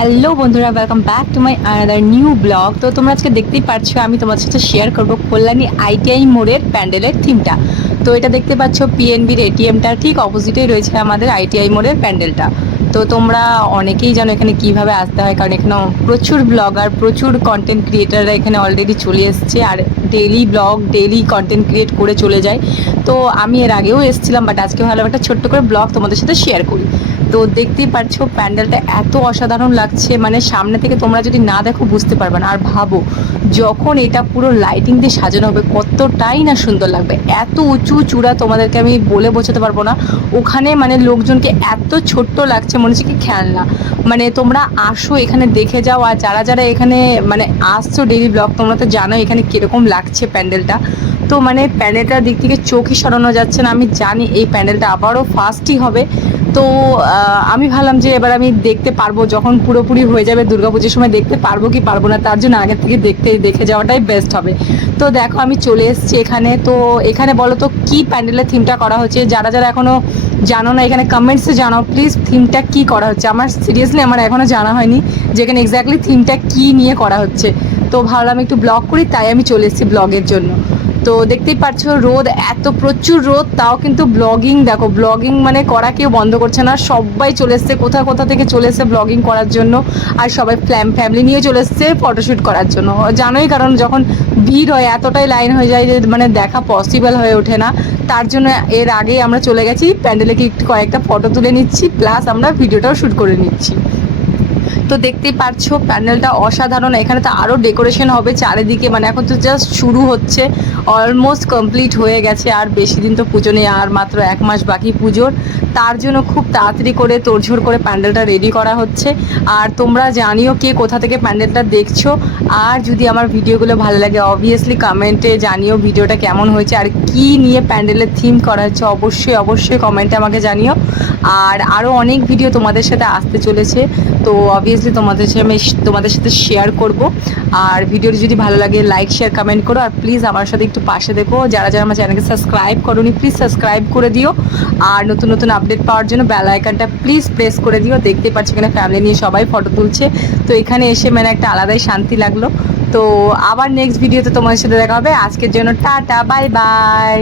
Hello বন্ধুরা welcome back to my another new blog তো তোমরা আজকে দেখতেই পাচ্ছ আমি তোমাদের সাথে শেয়ার করব কল্যাণী আইটিআই মোড়ের প্যান্ডেলের থিমটা তো এটা দেখতে পাচ্ছ পিএনবির এটিএমটার ঠিক অপোজিটেই রয়েছে আমাদের আইটিআই মোড়ের প্যান্ডেলটা। তো তোমরা অনেকেই জানো এখানে কীভাবে আসতে হয়, কারণ এখানে প্রচুর ব্লগার প্রচুর কন্টেন্ট ক্রিয়েটাররা এখানে অলরেডি চলে এসছে আর daily blog daily content create করে চলে যায়। তো আমি এর আগেও এসেছিলাম বাট আজকে ভালো একটা ছোট্ট করে ব্লগ তোমাদের সাথে শেয়ার করি। তো দেখতেই পাচ্ছ প্যান্ডেলটা এত অসাধারণ লাগছে মানে সামনে থেকে তোমরা যদি না দেখো বুঝতে পারবে না। আর ভাবো, যখন এটা পুরো লাইটিং দিয়ে সাজানো হবে, কতটাই না সুন্দর লাগবে। এত উঁচু চূড়া তোমাদেরকে আমি বলে বোঝাতে পারব না। ওখানে মানে লোকজনকে এত ছোট্ট লাগছে মনে হচ্ছে কি খেলনা। মানে তোমরা আসো, এখানে দেখে যাও, আর যারা যারা এখানে মানে আসছো ডেইলি ব্লগ তোমরা তো জানো এখানে কীরকম লাগছে প্যান্ডেলটা। তো মানে প্যান্ডেলটার দিক থেকে চোখই সরানো যাচ্ছে না, আমি জানি এই প্যান্ডেলটা আবারও ফার্স্টই হবে। তো আমি ভাবলাম যে এবার আমি দেখতে পারব, যখন পুরোপুরি হয়ে যাবে দুর্গাপুজোর সময় দেখতে পারব কি পারব না, তার জন্য আগের থেকে দেখতে, দেখে যাওয়াটাই বেস্ট হবে। তো দেখো, আমি চলে এসেছি এখানে। তো এখানে বলো তো, কী প্যান্ডেলের থিমটা করা হচ্ছে? যারা যারা এখনও জানো না, এখানে কমেন্টসে জানাও। প্লিজ থিমটা কী করা হচ্ছে? আমার সিরিয়াসলি আমার এখনও জানা হয়নি যেখানে এক্স্যাক্টলি থিমটা কি নিয়ে করা হচ্ছে। তো ভাবলাম একটু ব্লগ করি, তাই আমি চলে এসেছি ব্লগের জন্য। তো দেখতেই পাচ্ছ রোদ, এত প্রচুর রোদ, তাও কিন্তু ব্লগিং দেখো ব্লগিং মানে করা কেউ বন্ধ করছে না। সবাই চলে এসছে, কোথা কোথা থেকে চলে এসছে ব্লগিং করার জন্য, আর সবাই ফ্ল্যাম ফ্যামিলি নিয়ে চলে এসছে ফটোশ্যুট করার জন্য। জানোই কারণ যখন ভিড় হয়, এতটাই লাইন হয়ে যায় যে মানে দেখা পসিবল হয়ে ওঠে না। তার জন্য এর আগেই আমরা চলে গেছি, প্যান্ডেলে কি কয়েকটা ফটো তুলে নিচ্ছি প্লাস আমরা ভিডিওটাও শ্যুট করে নিচ্ছি। তো দেখতেই পারছ, প্যান্ডেলটা অসাধারণ। এখানে তো আরও ডেকোরেশন হবে চারিদিকে মানে এখন তো জাস্ট শুরু হচ্ছে অলমোস্ট কমপ্লিট হয়ে গেছে, আর বেশি দিন তো পুজো নেই, আর মাত্র এক মাস বাকি পুজোর। তার জন্য খুব তাড়াতাড়ি করে, তোড়ঝোড় করে প্যান্ডেলটা রেডি করা হচ্ছে। আর তোমরা জানিও কে কোথা থেকে প্যান্ডেলটা দেখছ, আর যদি আমার ভিডিওগুলো ভালো লাগে অবভিয়াসলি কমেন্টে জানিও ভিডিওটা কেমন হয়েছে, আর কি নিয়ে প্যান্ডেলের থিম করা হচ্ছে, অবশ্যই অবশ্যই কমেন্টে আমাকে জানিও। আর আরও অনেক ভিডিও তোমাদের সাথে আসতে চলেছে, তো অবভিয়াসলি তোমাদের সাথে আমি তোমাদের সাথে শেয়ার করব। আর ভিডিওটি যদি ভালো লাগে লাইক শেয়ার কমেন্ট করো। আর প্লিজ আমার সাথে একটু পাশে দেখো। যারা যারা আমার চ্যানেলকে সাবস্ক্রাইব করোনি প্লিজ সাবস্ক্রাইব করে দিও। আর নতুন নতুন আপডেট পাওয়ার জন্য বেল আইকনটা প্লিজ প্রেস করে দিও। দেখতে পাচ্ছি এখানে ফ্যামিলি নিয়ে সবাই ফটো তুলছে। তো এখানে এসে মানে একটা আলাদাই শান্তি লাগল। তো আবার নেক্সট ভিডিওতে তোমাদের সাথে দেখা হবে। আজকের জন্য টাটা বাই বাই